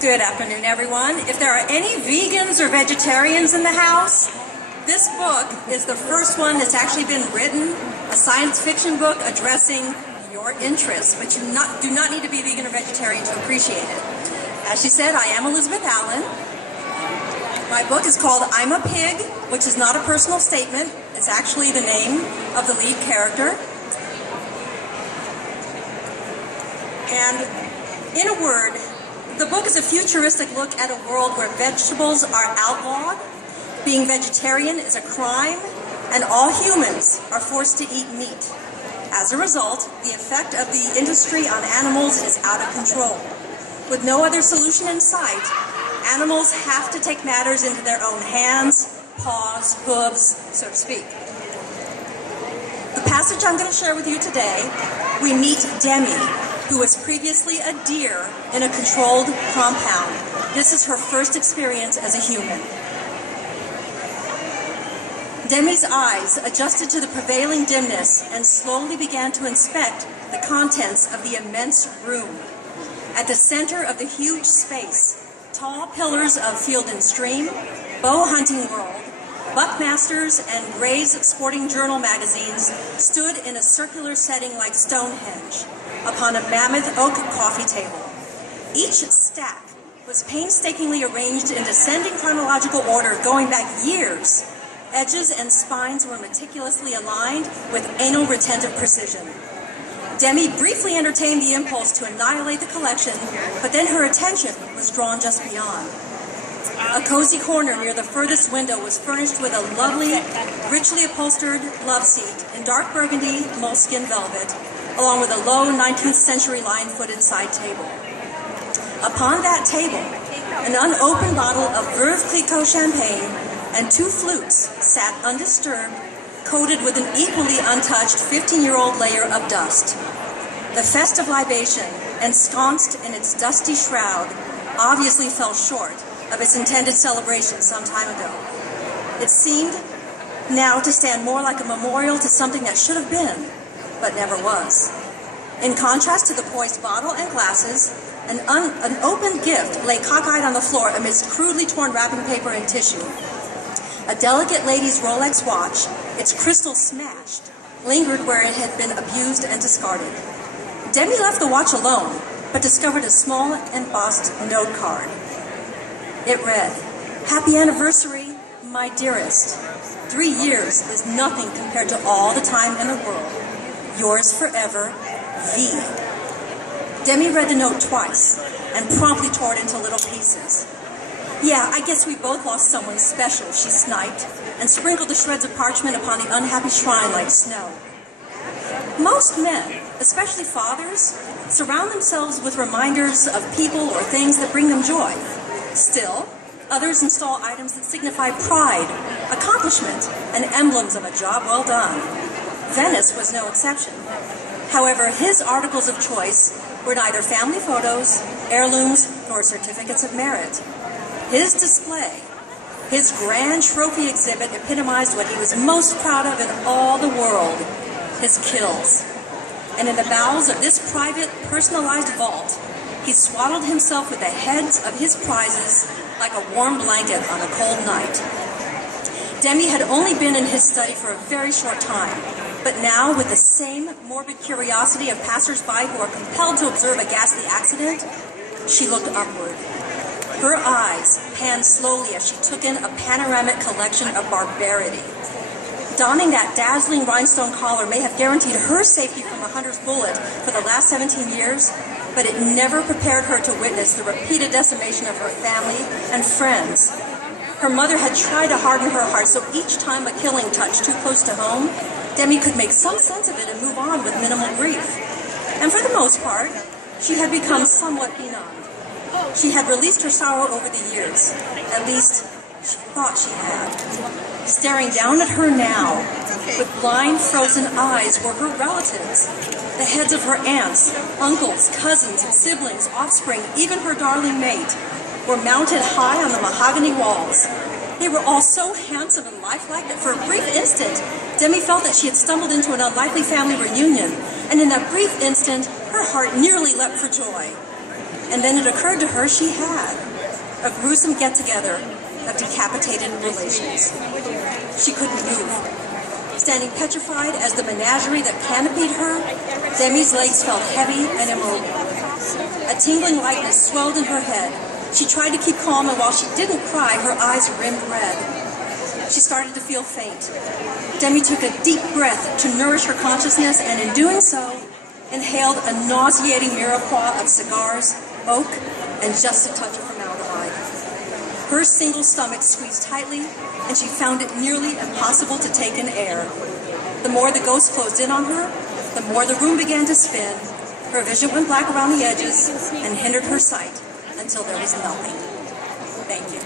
Good afternoon, everyone. If there are any vegans or vegetarians in the house, this book is the first one that's actually been written, a science fiction book addressing your interests, but you do not need to be vegan or vegetarian to appreciate it. As she said, I am Elizabeth Allen. My book is called Ima Pigg, which is not a personal statement. It's actually the name of the lead character. And in a word, the book is a futuristic look at a world where vegetables are outlawed, being vegetarian is a crime, and all humans are forced to eat meat. As a result, the effect of the industry on animals is out of control. With no other solution in sight, animals have to take matters into their own hands, paws, hooves, so to speak. The passage I'm going to share with you today, we meet Demi, who was previously a deer in a controlled compound. This is her first experience as a human. Demi's eyes adjusted to the prevailing dimness and slowly began to inspect the contents of the immense room. At the center of the huge space, tall pillars of Field and Stream, Bow Hunting World, Buckmasters, and Gray's Sporting Journal magazines stood in a circular setting like Stonehenge upon a mammoth oak coffee table. Each stack was painstakingly arranged in descending chronological order going back years. Edges and spines were meticulously aligned with anal retentive precision. Demi briefly entertained the impulse to annihilate the collection, but then her attention was drawn just beyond. A cozy corner near the furthest window was furnished with a lovely, richly upholstered love seat in dark burgundy moleskin velvet, along with a low 19th century lion-footed side table. Upon that table, an unopened bottle of Veuve Clicquot champagne and 2 flutes sat undisturbed, coated with an equally untouched 15-year-old layer of dust. The festive libation, ensconced in its dusty shroud, obviously fell short of its intended celebration some time ago. It seemed now to stand more like a memorial to something that should have been, but never was. In contrast to the poised bottle and glasses, an opened gift lay cockeyed on the floor amidst crudely torn wrapping paper and tissue. A delicate lady's Rolex watch, its crystal smashed, lingered where it had been abused and discarded. Demi left the watch alone, but discovered a small embossed note card. It read, "Happy anniversary, my dearest. 3 years is nothing compared to all the time in the world. Yours forever, V." Demi read the note twice and promptly tore it into little pieces. "Yeah, I guess we both lost someone special," she sniped, and sprinkled the shreds of parchment upon the unhappy shrine like snow. Most men, especially fathers, surround themselves with reminders of people or things that bring them joy. Still, others install items that signify pride, accomplishment, and emblems of a job well done. Venice was no exception. However, his articles of choice were neither family photos, heirlooms, nor certificates of merit. His display, his grand trophy exhibit, epitomized what he was most proud of in all the world, his kills. And in the bowels of this private, personalized vault, he swaddled himself with the heads of his prizes like a warm blanket on a cold night. Demi had only been in his study for a very short time, but now, with the same morbid curiosity of passers-by who are compelled to observe a ghastly accident, she looked upward. Her eyes panned slowly as she took in a panoramic collection of barbarity. Donning that dazzling rhinestone collar may have guaranteed her safety from a hunter's bullet for the last 17 years, but it never prepared her to witness the repeated decimation of her family and friends. Her mother had tried to harden her heart, so each time a killing touched too close to home, Demi could make some sense of it and move on with minimal grief. And for the most part, she had become somewhat benign. She had released her sorrow over the years. At least, she thought she had. Staring down at her now, with blind, frozen eyes, were her relatives. The heads of her aunts, uncles, cousins, siblings, offspring, even her darling mate, were mounted high on the mahogany walls. They were all so handsome and lifelike that for a brief instant, Demi felt that she had stumbled into an unlikely family reunion, and in that brief instant, her heart nearly leapt for joy. And then it occurred to her she had a gruesome get-together of decapitated relations. She couldn't move. Standing petrified as the menagerie that canopied her, Demi's legs felt heavy and immobile. A tingling lightness swelled in her head. She tried to keep calm, and while she didn't cry, her eyes rimmed red. She started to feel faint. Demi took a deep breath to nourish her consciousness, and in doing so, inhaled a nauseating mirepoix of cigars, oak, and just a touch of formaldehyde. Her single stomach squeezed tightly, and she found it nearly impossible to take in air. The more the ghost closed in on her, the more the room began to spin. Her vision went black around the edges and hindered her sight until there was nothing. Thank you.